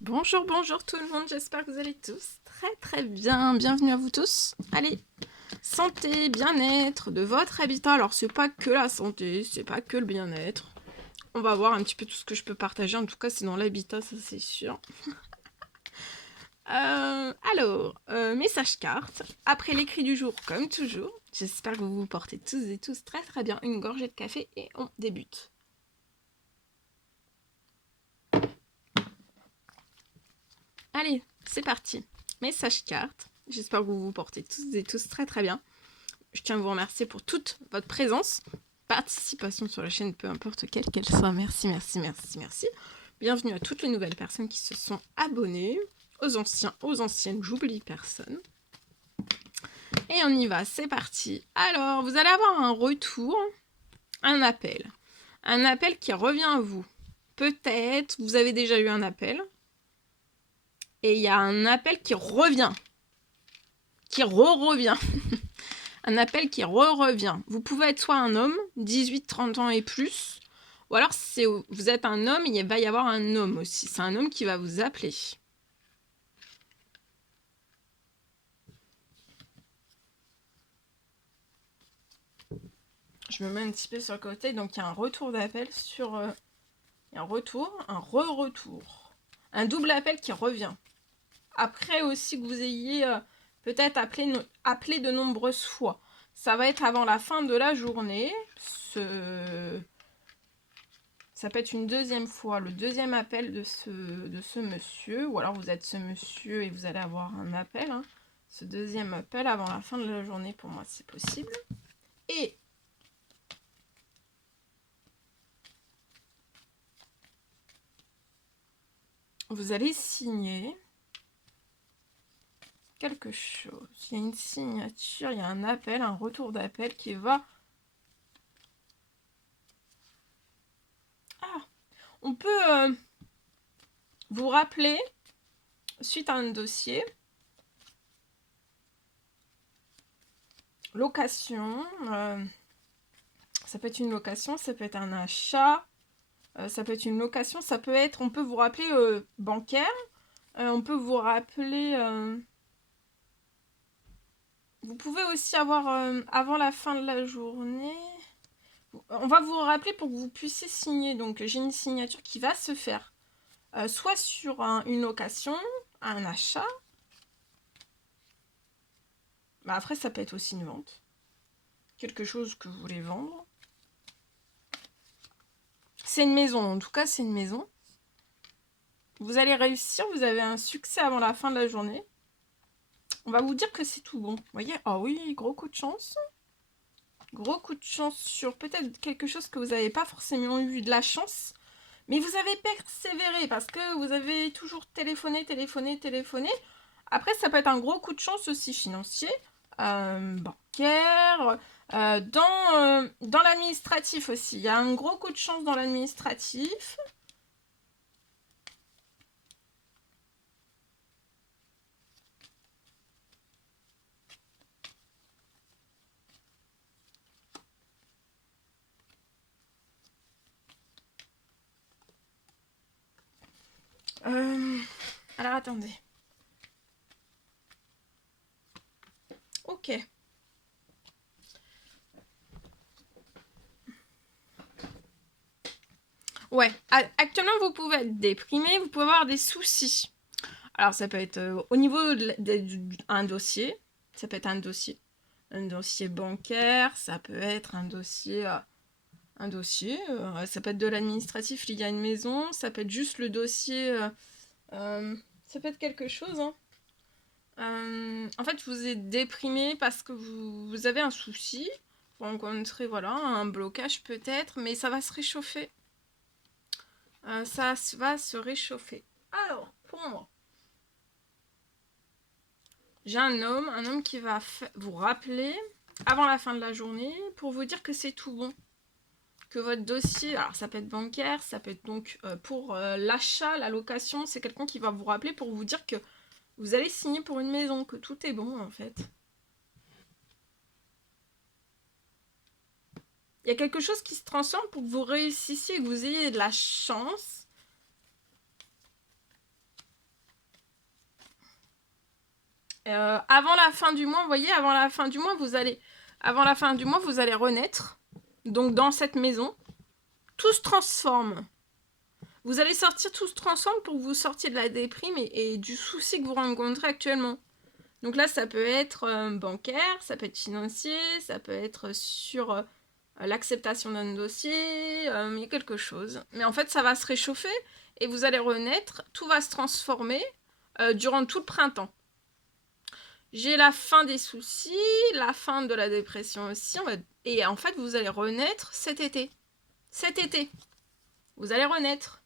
Bonjour, bonjour tout le monde, j'espère que vous allez tous très très bien. Bienvenue à vous tous. Allez, santé, bien-être de votre habitat. Alors c'est pas que la santé, c'est pas que le bien-être. On va voir un petit peu tout ce que je peux partager. En tout cas, c'est dans l'habitat, ça c'est sûr. Message carte. Après l'écrit du jour, comme toujours. J'espère que vous vous portez tous et tous très très bien. Une gorgée de café et on débute. Allez, c'est parti. Message carte. J'espère que vous vous portez tous et tous très très bien. Je tiens à vous remercier pour toute votre présence, participation sur la chaîne, peu importe quelle qu'elle soit. Merci, merci, merci, merci. Bienvenue à toutes les nouvelles personnes qui se sont abonnées, aux anciens, aux anciennes, j'oublie personne. Et on y va, c'est parti. Alors, vous allez avoir un retour, un appel qui revient à vous. Peut-être, vous avez déjà eu un appel, et il y a un appel qui revient, qui revient. Un appel qui revient. Vous pouvez être soit un homme, 18-30 ans et plus, ou alors si vous êtes un homme, il va y avoir un homme aussi. C'est un homme qui va vous appeler. Je me mets un petit peu sur le côté, donc il y a un retour d'appel sur... il y a un retour, un re-retour. Un double appel qui revient. Après aussi que vous ayez peut-être appelé de nombreuses fois. Ça va être avant la fin de la journée. Ça peut être une deuxième fois, le deuxième appel de ce monsieur, ou alors vous êtes ce monsieur et vous allez avoir un appel. Hein. Ce deuxième appel avant la fin de la journée, pour moi, c'est possible. Et vous allez signer quelque chose. Il y a une signature, il y a un appel, un retour d'appel qui va... Ah, on peut vous rappeler, suite à un dossier, location, ça peut être une location, ça peut être un achat, ça peut être une location, ça peut être, on peut vous rappeler bancaire, on peut vous rappeler, vous pouvez aussi avoir avant la fin de la journée, on va vous rappeler pour que vous puissiez signer, donc j'ai une signature qui va se faire, soit sur une location, un achat, bah après ça peut être aussi une vente, quelque chose que vous voulez vendre. C'est une maison, en tout cas c'est une maison. Vous allez réussir, vous avez un succès avant la fin de la journée. On va vous dire que c'est tout bon. Vous voyez? Ah oui, gros coup de chance. Gros coup de chance sur peut-être quelque chose que vous n'avez pas forcément eu de la chance. Mais vous avez persévéré parce que vous avez toujours téléphoné. Après, ça peut être un gros coup de chance aussi financier, bancaire, dans l'administratif aussi. Il y a un gros coup de chance dans l'administratif. Alors attendez. Ok. Ouais. Actuellement, vous pouvez être déprimé, vous pouvez avoir des soucis. Alors, ça peut être au niveau d'un dossier. Ça peut être un dossier bancaire. Ça peut être un dossier, ça peut être de l'administratif lié à une maison. Ça peut être juste le dossier. Ça peut être quelque chose. Hein. En fait, vous êtes déprimé parce que vous avez un souci. Vous rencontrez voilà, un blocage peut-être, mais ça va se réchauffer. Ça va se réchauffer. Alors, pour moi, j'ai un homme qui va vous rappeler avant la fin de la journée pour vous dire que c'est tout bon. Que votre dossier, alors ça peut être bancaire, ça peut être donc pour l'achat, la location, c'est quelqu'un qui va vous rappeler pour vous dire que vous allez signer pour une maison, que tout est bon en fait. Il y a quelque chose qui se transforme pour que vous réussissiez et que vous ayez de la chance. Avant la fin du mois, vous voyez, avant la fin du mois, vous allez renaître. Donc, dans cette maison, tout se transforme. Vous allez sortir, tout se transforme pour que vous sortiez de la déprime et du souci que vous rencontrez actuellement. Donc là, ça peut être bancaire, ça peut être financier, ça peut être sur l'acceptation d'un dossier, il y a quelque chose. Mais en fait, ça va se réchauffer et vous allez renaître, tout va se transformer durant tout le printemps. J'ai la fin des soucis, la fin de la dépression aussi, et en fait, vous allez renaître cet été. Cet été, vous allez renaître.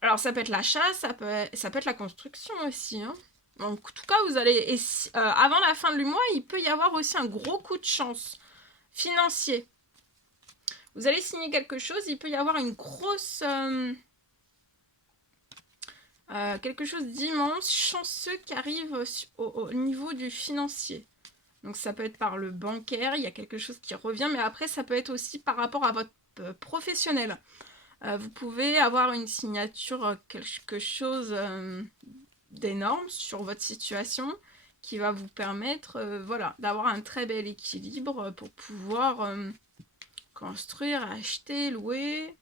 Alors, ça peut être l'achat, ça peut être la construction aussi, hein. Donc, en tout cas, vous allez... avant la fin du mois, il peut y avoir aussi un gros coup de chance financier. Vous allez signer quelque chose, il peut y avoir une grosse... quelque chose d'immense, chanceux qui arrive au niveau du financier. Donc, ça peut être par le bancaire, il y a quelque chose qui revient, mais après, ça peut être aussi par rapport à votre professionnel. Vous pouvez avoir une signature, quelque chose d'énorme sur votre situation qui va vous permettre voilà, d'avoir un très bel équilibre pour pouvoir construire, acheter, louer.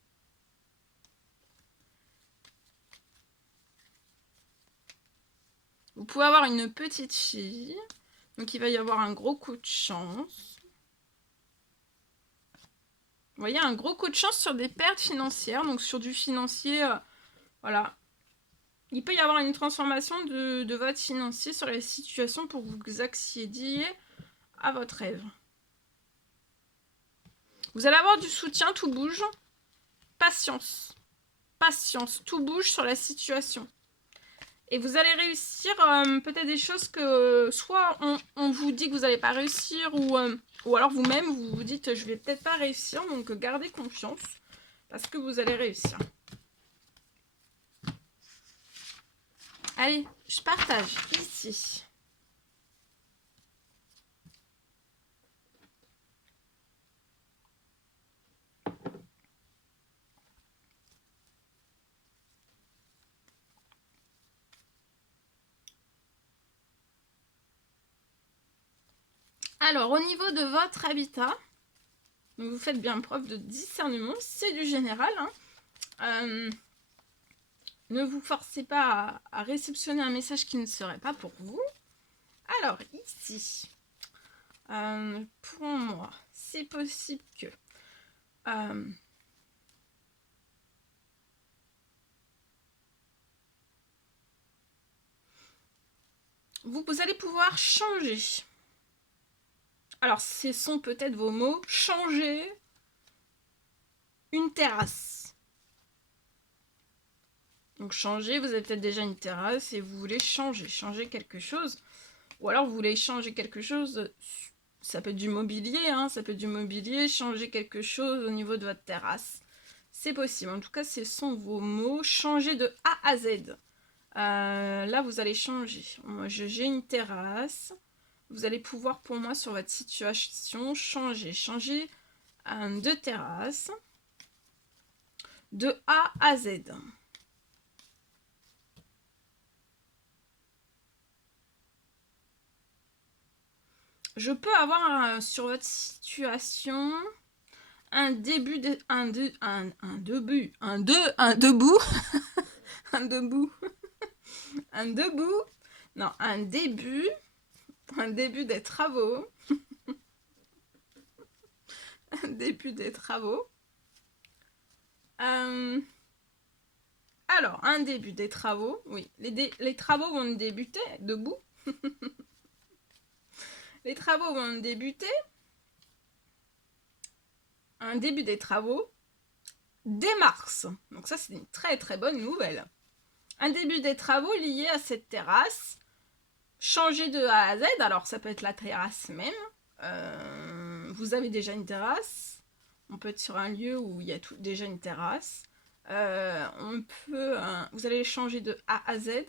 Vous pouvez avoir une petite fille, donc il va y avoir un gros coup de chance. Vous voyez, un gros coup de chance sur des pertes financières, donc sur du financier, voilà. Il peut y avoir une transformation de votre financier sur la situation pour que vous accédiez à votre rêve. Vous allez avoir du soutien, tout bouge. Patience. Patience, tout bouge sur la situation. Et vous allez réussir peut-être des choses que soit on vous dit que vous n'allez pas réussir ou alors vous-même vous vous dites je vais peut-être pas réussir, donc gardez confiance parce que vous allez réussir. Allez, je partage ici. Alors, au niveau de votre habitat, vous faites bien preuve de discernement, c'est du général. Hein. Ne vous forcez pas à réceptionner un message qui ne serait pas pour vous. Alors, ici, pour moi, c'est possible que... vous allez pouvoir changer. Alors, ce sont peut-être vos mots. Changer une terrasse. Donc, changer, vous avez peut-être déjà une terrasse et vous voulez changer quelque chose. Ou alors, vous voulez changer quelque chose, ça peut être du mobilier, hein, ça peut être du mobilier, changer quelque chose au niveau de votre terrasse. C'est possible. En tout cas, ce sont vos mots. Changer de A à Z. Là, vous allez changer. Moi, j'ai une terrasse. Vous allez pouvoir, pour moi, sur votre situation, changer de terrasse de A à Z. Je peux avoir sur votre situation un début de un debout non, un début des travaux. Un début des travaux. Alors, un début des travaux, oui. Les travaux vont débuter debout. Les travaux vont débuter. Un début des travaux dès mars. Donc ça, c'est une très très bonne nouvelle. Un début des travaux liés à cette terrasse. Changer de A à Z. Alors, ça peut être la terrasse même. Vous avez déjà une terrasse. On peut être sur un lieu où il y a déjà une terrasse. Vous allez changer de A à Z.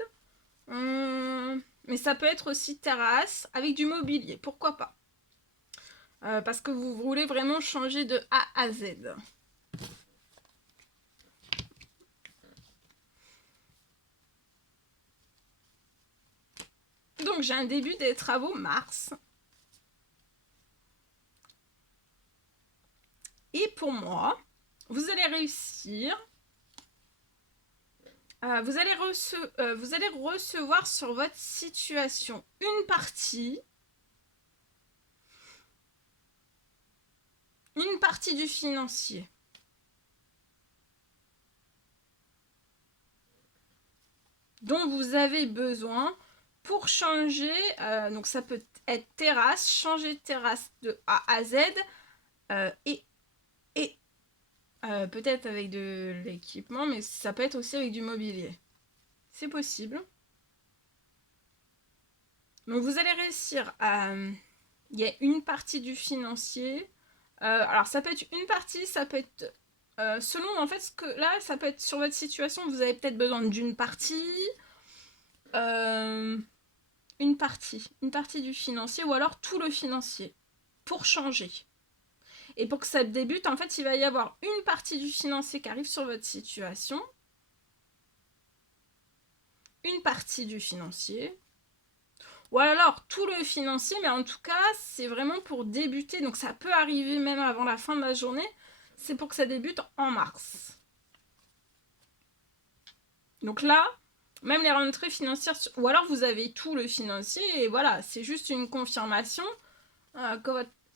Mais ça peut être aussi terrasse avec du mobilier. Pourquoi pas? Parce que vous voulez vraiment changer de A à Z. Donc, j'ai un début des travaux Mars. Et pour moi, vous allez réussir. Vous allez recevoir sur votre situation une partie du financier. Dont vous avez besoin pour changer, donc ça peut être terrasse, changer de terrasse de A à Z, et peut-être avec de l'équipement, mais ça peut être aussi avec du mobilier. C'est possible. Donc vous allez réussir à... Il y a une partie du financier. Alors ça peut être une partie, ça peut être... selon en fait ce que... Là, ça peut être sur votre situation, vous avez peut-être besoin d'une partie... une partie du financier ou alors tout le financier pour changer. Et pour que ça débute, en fait, il va y avoir une partie du financier qui arrive sur votre situation, une partie du financier, ou alors tout le financier, mais en tout cas, c'est vraiment pour débuter, donc ça peut arriver même avant la fin de la journée, c'est pour que ça débute en mars. Donc là, même les rentrées financières, ou alors vous avez tout le financier, et voilà, c'est juste une confirmation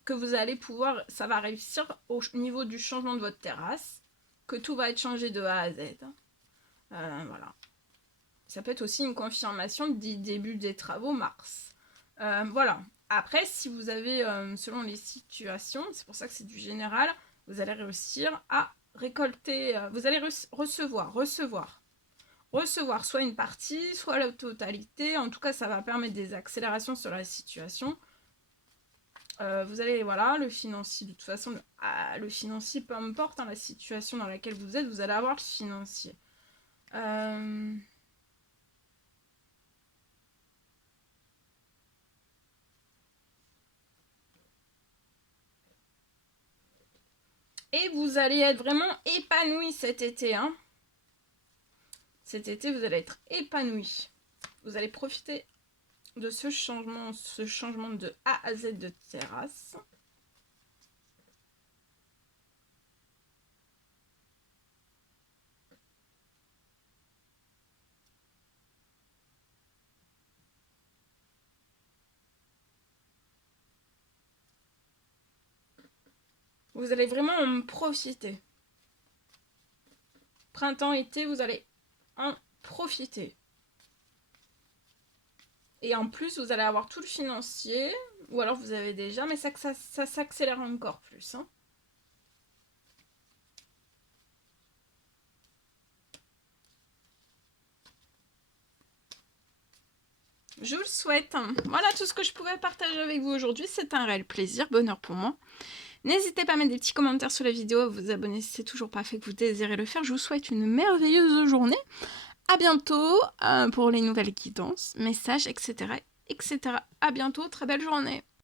que vous allez pouvoir, ça va réussir au niveau du changement de votre terrasse, que tout va être changé de A à Z. Voilà. Ça peut être aussi une confirmation du début des travaux mars. Voilà. Après, si vous avez, selon les situations, c'est pour ça que c'est du général, vous allez réussir à récolter, vous allez recevoir soit une partie, soit la totalité. En tout cas, ça va permettre des accélérations sur la situation. Vous allez, voilà, le financier, de toute façon, le financier, peu importe la situation dans laquelle vous êtes, vous allez avoir le financier. Et vous allez être vraiment épanoui cet été. Hein. Cet été, vous allez être épanoui. Vous allez profiter de ce changement de A à Z de terrasse. Vous allez vraiment en profiter. Printemps, été, vous allez en profiter. Et en plus, vous allez avoir tout le financier, ou alors vous avez déjà, mais ça s'accélère encore plus. Hein. Je vous le souhaite. Voilà tout ce que je pouvais partager avec vous aujourd'hui. C'est un réel plaisir, bonheur pour moi. N'hésitez pas à mettre des petits commentaires sous la vidéo, à vous abonner si c'est toujours pas fait que vous désirez le faire. Je vous souhaite une merveilleuse journée. À bientôt pour les nouvelles guidances, messages, etc. etc. À bientôt, très belle journée.